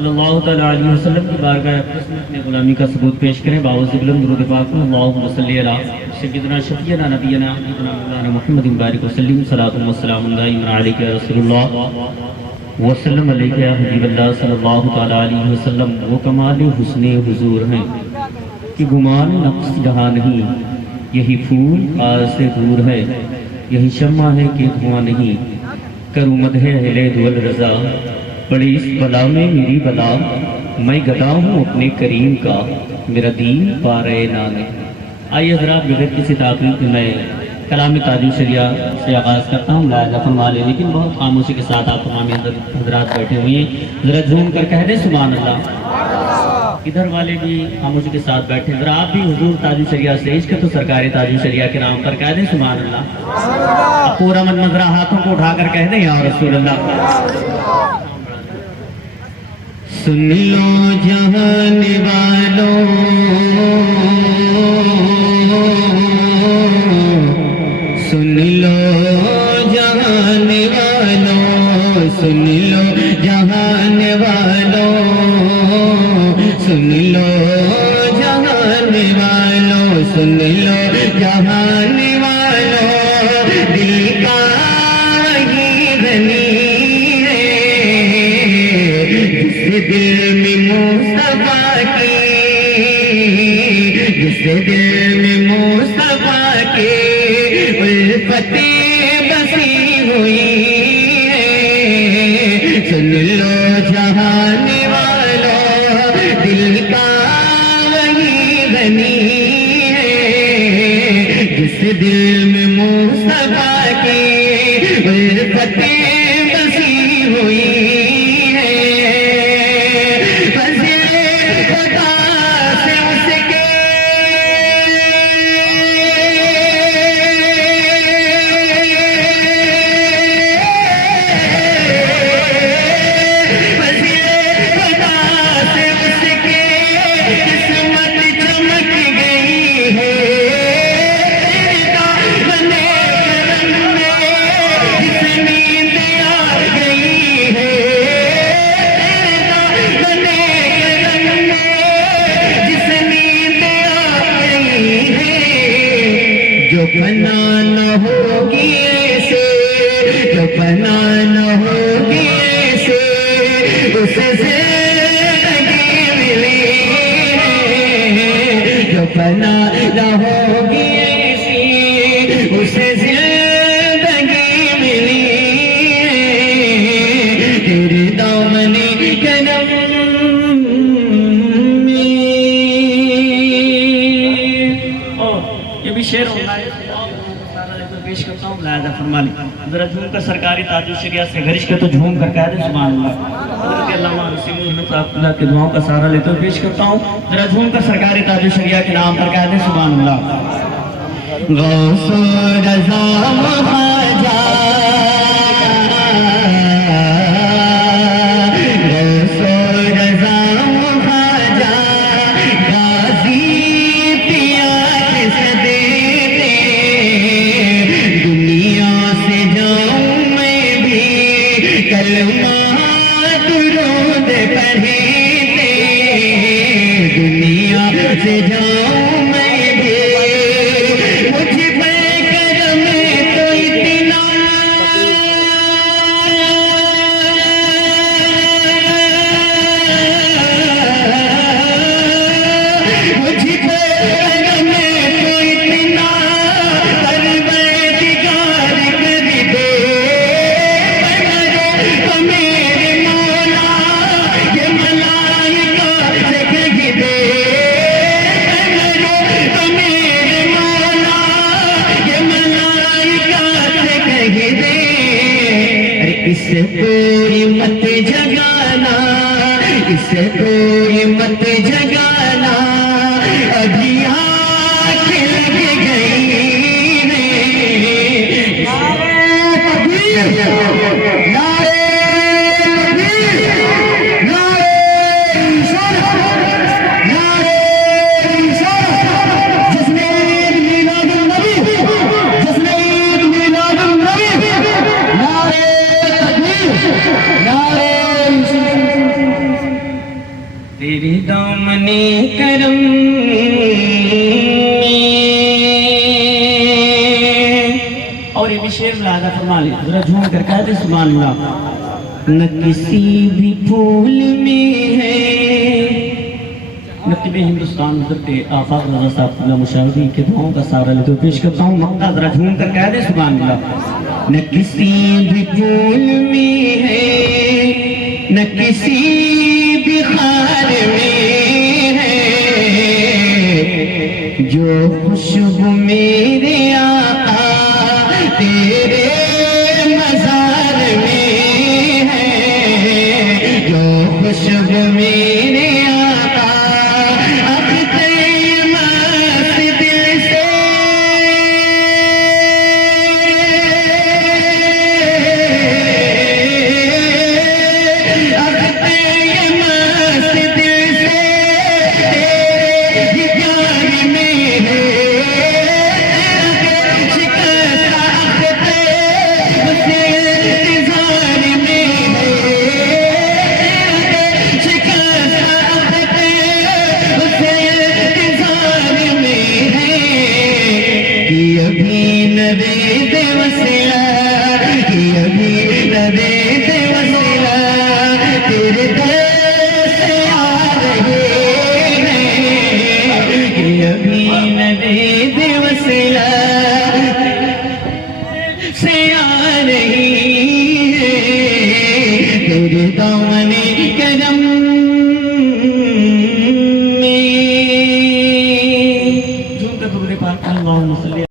صلی اللہ تعالیٰ علیہ وسلم کی بارگاہ اقدس میں اپنے غلامی کا ثبوت پیش کریں. باوجود بلند درود پاک میں اللہم صلی علی سیدنا شفیعنا نبینا حبیبنا مولانا محمد بارک وسلم صلاۃ و سلام علیک یا رسول اللہ وسلم علیک یا حبیب اللہ صلی اللہ تعالیٰ علیہ وسلم. وہ کمال حسن حضور ہیں کہ گمان نقص جہاں نہیں. یہی پھول آج سے دور ہے, یہی شمع ہے کہ دھواں نہیں. کروں مدح اہل دول رضا, پڑی اس بلا میں میری بلا. میں گدا ہوں اپنے کریم کا, میرا دین پارے نانے. آئیے حضرات بغیر کسی تعقیب میں کلام تاج الشریعہ سے آغاز کرتا ہوں. لا فرما لے, لیکن بہت خاموشی کے ساتھ آپ تمام حضرات بیٹھے ہوئے ہیں, ذرا جھوم کر کہہ دیں سبحان اللہ. ادھر والے بھی خاموشی کے ساتھ بیٹھے, ذرا آپ بھی حضور تاج الشریعہ سے عشق تو سرکار تاج الشریعہ کے نام پر کہہ دیں سبحان اللہ. پورا من ذرا ہاتھوں کو اٹھا کر کہہ دیں یا رسول اللہ. سن لو جہان والوں, سن لو جہان والوں, سن لو جہان والوں, سن لو جہان والوں, سن لو جہان والوں. دل کا یہ غنی ہے جس دل میں مصطفیٰ کی, جس دل میں مصطفیٰ کی الفتیں بسی ہوئی ہے. سن لو جہان والوں, دل کا وہی غنی ہے جس دل میں مصطفیٰ کی الفتیں بسی ہوئی ہے. فضل خدا سے اس کے جو فنا نہ ہوگی ایسے, جو فنا نہ ہوگی ایسے, اسے زندگی ملی ہے. جو فنا نہ ہوگی ایسی, اسے زندگی ملی ہے. تیرے دامن کرم میں, یہ بھی شعر ہوتا ہے پیش کرتا ہوں. لہذا فرما لیں ذرا جھوم کر سرکاری تاج الشریعہ سے گرش کے تو جھوم کر کہہ دیں سبحان اللہ. حضرت علامہ رسول اللہ کے دعاؤں کا سہارا لیتے ہوئے پیش کرتا ہوں. ذرا جھوم کر سرکاری تاج الشریعہ کے نام پر کہہ دیں سبحان اللہ. غوث رضا مہاجا, غوث رضا مہاجا, غازی پیا کے صدے دے. دنیا سے جاؤں میں بھی کلمہ درود پڑھے دے. دنیا سے جاؤں میں بھی مجھ پہ کرم تو اتنا, مجھ پہ کرم تو اتنا پروردگار کر دے. تو میرے مولا یہ ملائکہ سے کہہ دے, تو میرے مولا یہ ملائکہ سے کہہ دے. اس کوئی مت جگانا, اس کوئی مت جگانا, ابھی آنکھ لگ گئی ہے. نعرہ تکبیر, نعرہ تکبیر, نعرہ رسالت, نعرہ رسالت. جشن عید میلاد النبی, جشن عید میلاد النبی. نعرہ تکبیر, نعرہ رسالت. تیرے دامنے کرم اور یہ بھی شعر ملاحظہ فرما لیں ذرا جھوم کر کہتے سبحان اللہ نہ کسی بھی پھول میں ہے نقیب ہندوستان حضرت آفاق رضا صاحب اللہ مشاہدی کے دعاؤں کا سارا لطف پیش کرتا ہوں مقطع ذرا جھوم کر کہتے سبحان اللہ نہ کسی بھی پھول میں ہے نہ کسی بھی خار میں ہے جو خوشبو میرے آقا تیرے مزار میں ہے جو خوشبو میرے آقا اب مست دل سے اب مست دل سے تیرے پیار میں ہے سے